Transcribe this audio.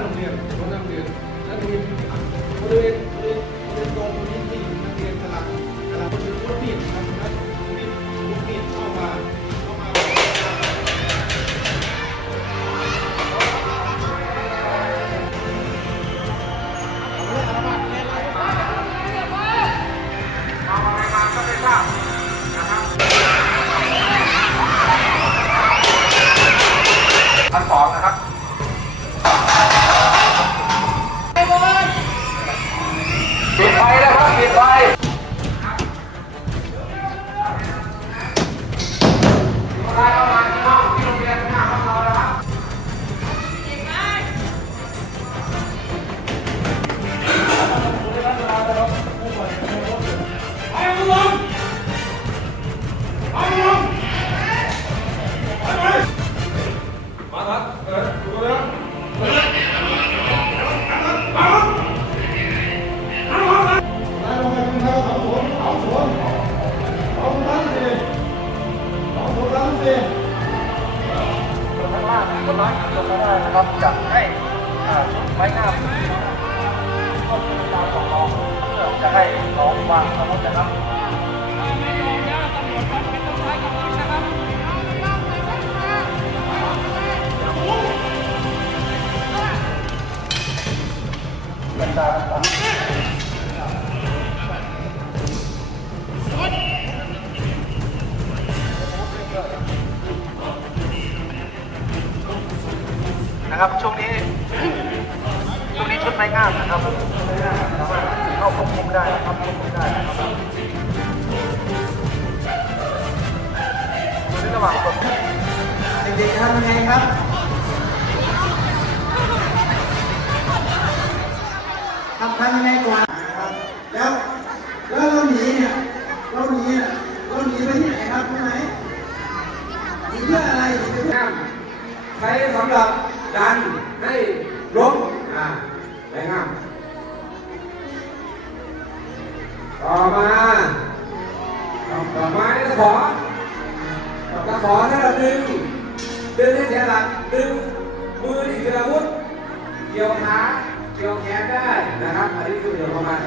làm việc có làm việc rất nhiều คนร้อยลงมาได้นะครับจัดให้ชุดไม้งา นะครับ ช่วงนี้ช่วงนี้ชุดไม้งามนะครับสามารถเข้าควบคุมได้นะครับควบคุมได้นะครับช่วงนี้ระหว่างกดเด็กๆทำยังไงครับทำทำยังไงก่อนนะครับแล้วแล้วเราหนีเนี่ยเราหนีเนี่ยเราหนีไปที่ไหนครับรู้ไหมหนีเพื่ออะไรหนีไปเพื่อน้ำใช้สำหรับ ดันให้ล้มอ่าไปงามต่อมาต่อมาตะขอตะขอถ้าเราดึงดึงให้เสียหลักดึงมือนี่คืออาวุธเกี่ยวขาเกี่ยวแขนได้นะครับ อันนี้คือเดี๋ยวประมาณ